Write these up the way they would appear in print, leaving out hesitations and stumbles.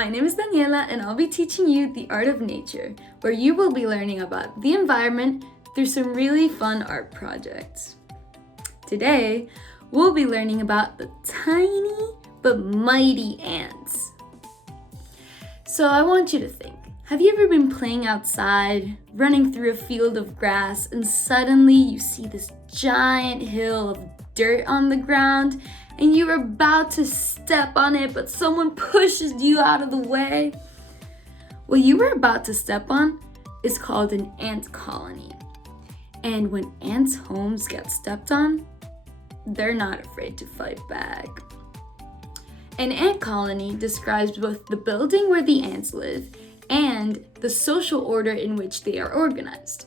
My name is Daniela and I'll be teaching you the art of nature, where you will be learning about the environment through some really fun art projects. Today, we'll be learning about the tiny but mighty ants. So I want you to think, have you ever been playing outside, running through a field of grass, and suddenly you see this giant hill of dirt on the ground, and you're about to step on it, but someone pushes you out of the way? What you were about to step on is called an ant colony. And when ants' homes get stepped on, they're not afraid to fight back. An ant colony describes both the building where the ants live and the social order in which they are organized.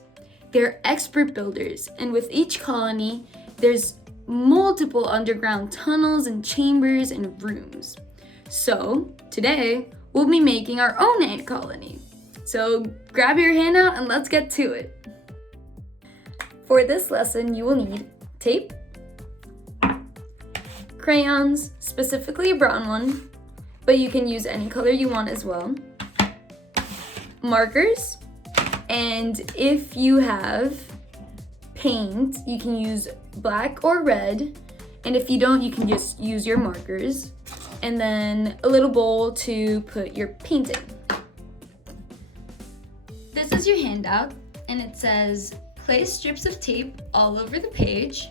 They're expert builders, and with each colony, there's multiple underground tunnels and chambers and rooms. So today, we'll be making our own ant colony. So grab your handout and let's get to it. For this lesson, you will need tape, crayons, specifically a brown one, but you can use any color you want as well, markers, and if you have paint, you can use black or red, and if you don't, you can just use your markers, and then a little bowl to put your paint in. This is your handout, and it says place strips of tape all over the page.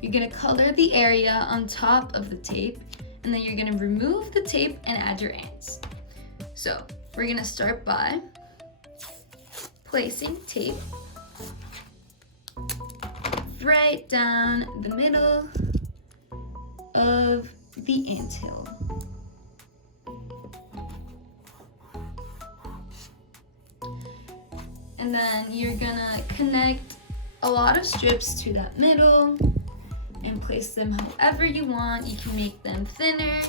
You're gonna color the area on top of the tape, and then you're gonna remove the tape and add your ants. So we're gonna start by placing tape right down the middle of the anthill. And then you're gonna connect a lot of strips to that middle and place them however you want. You can make them thinner,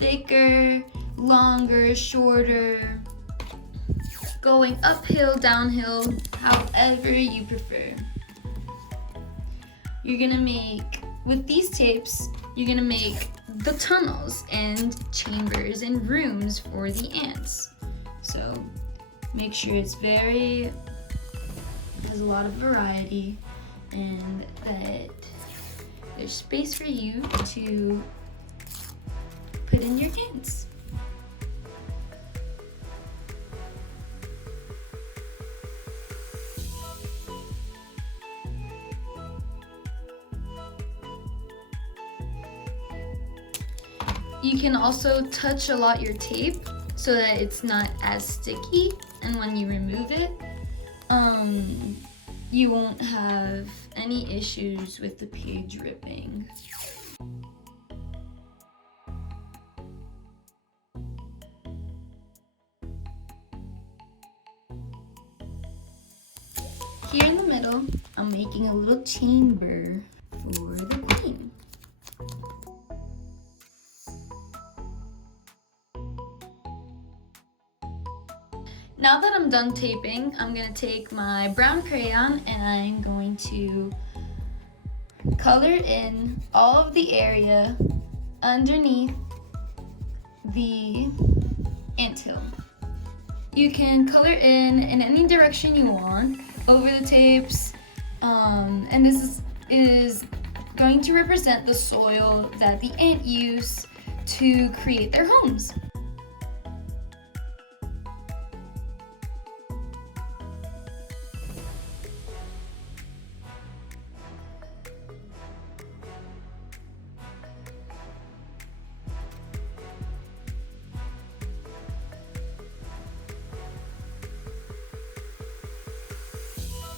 thicker, longer, shorter, going uphill, downhill, however you prefer. You're gonna make, with these tapes, you're gonna make the tunnels and chambers and rooms for the ants. So make sure it's has a lot of variety and that there's space for you to put in your ants. You can also touch a lot your tape so that it's not as sticky, and when you remove it, you won't have any issues with the page ripping. Here in the middle, I'm making a little chamber for the queen. Now that I'm done taping, I'm going to take my brown crayon and I'm going to color in all of the area underneath the anthill. You can color in any direction you want over the tapes, and this is going to represent the soil that the ant use to create their homes.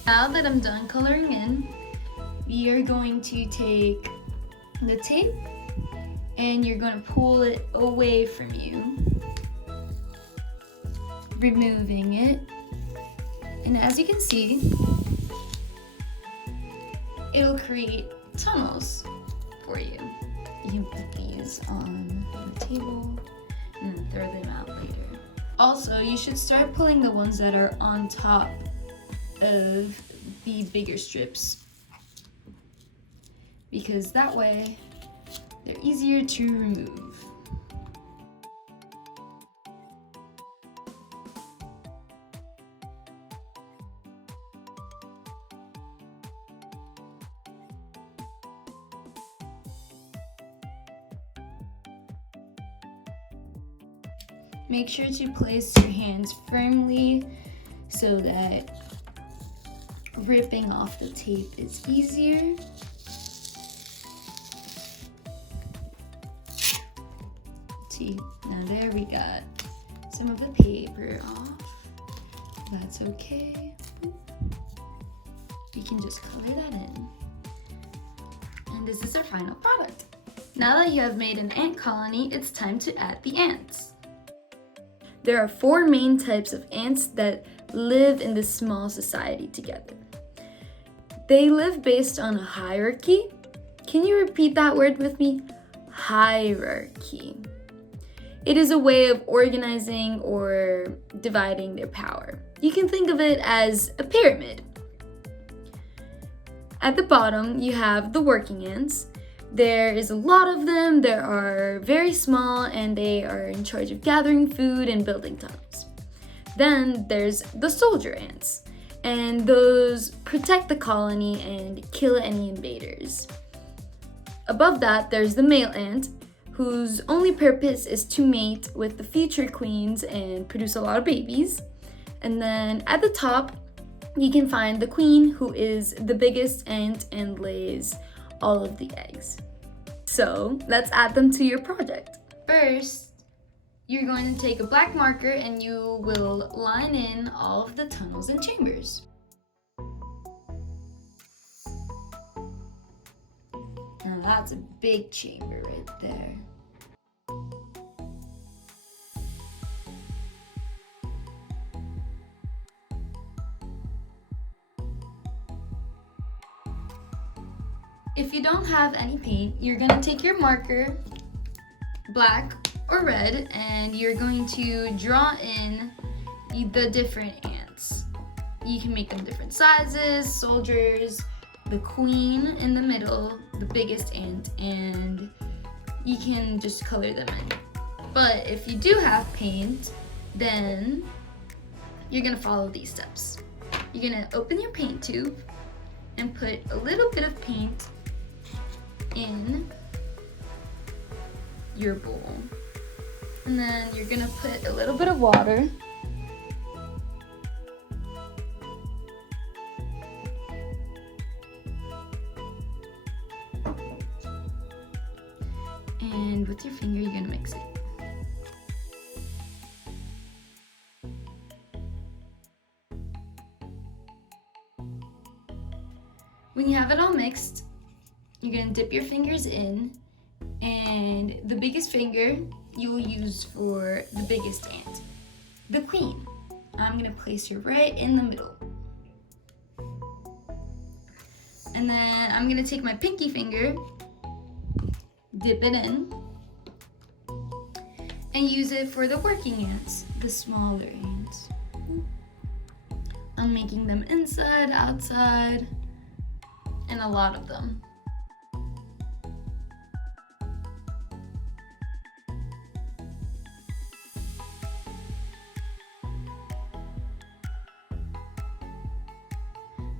Now that I'm done coloring in, we are going to take the tape and you're going to pull it away from you, removing it. And as you can see, it'll create tunnels for you. You can put these on the table and then throw them out later. Also, you should start pulling the ones that are on top of the bigger strips, because that way they're easier to remove. Make sure to place your hands firmly so that ripping off the tape is easier. See, now there we got some of the paper off. That's okay. You can just color that in. And this is our final product. Now that you have made an ant colony, it's time to add the ants. There are 4 main types of ants that live in this small society together. They live based on a hierarchy. Can you repeat that word with me? Hierarchy. It is a way of organizing or dividing their power. You can think of it as a pyramid. At the bottom, you have the working ants. There is a lot of them. They are very small and they are in charge of gathering food and building tunnels. Then there's the soldier ants, and those protect the colony and kill any invaders. Above that, there's the male ant, whose only purpose is to mate with the future queens and produce a lot of babies. And then at the top, you can find the queen, who is the biggest ant and lays all of the eggs. So let's add them to your project. First, you're going to take a black marker and you will line in all of the tunnels and chambers. Now that's a big chamber right there. If you don't have any paint, you're going to take your marker, black or red, and you're going to draw in the different ants. You can make them different sizes, soldiers, the queen in the middle, the biggest ant, and you can just color them in. But if you do have paint, then you're going to follow these steps. You're going to open your paint tube and put a little bit of paint in your bowl. And then you're gonna put a little bit of water. And with your finger, you're gonna mix it. When you have it all mixed, you're gonna dip your fingers in, and the biggest finger you will use for the biggest ant, the queen. I'm gonna place her right in the middle. And then I'm gonna take my pinky finger, dip it in, and use it for the working ants, the smaller ants. I'm making them inside, outside, and a lot of them.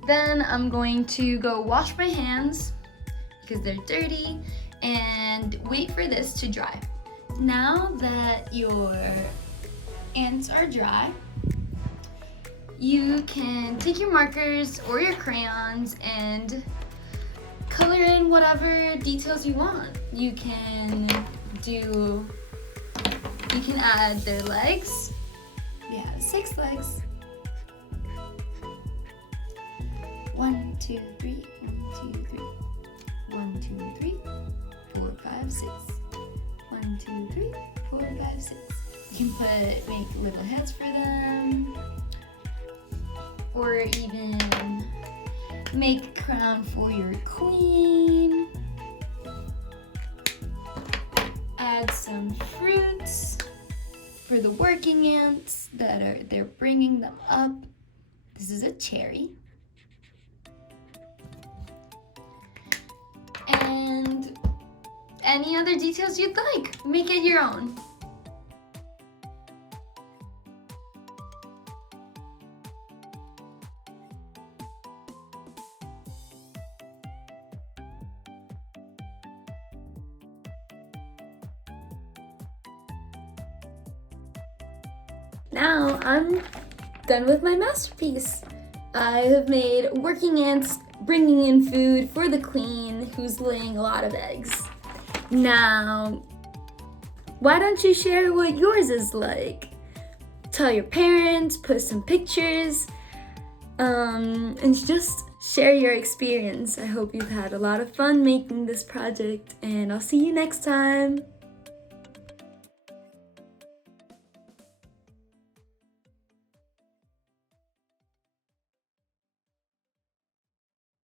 Then I'm going to go wash my hands because they're dirty and wait for this to dry. Now that your ants are dry, you can take your markers or your crayons and color in whatever details you want. You can add their legs. We have 6 legs. 1, 2, 3, 1, 2, 3. 1, 2, 3, 4, 5, 6. 1, 2, 3, 4, 5, 6. You can make little heads for them, or even make a crown for your queen. Add some fruits for the working ants they're bringing them up. This is a cherry. And any other details you'd like, make it your own. now I'm done with my masterpiece. I have made working ants bringing in food for the queen who's laying a lot of eggs. Now, why don't you share what yours is like? Tell your parents, post some pictures, and just share your experience. I hope you've had a lot of fun making this project, and I'll see you next time.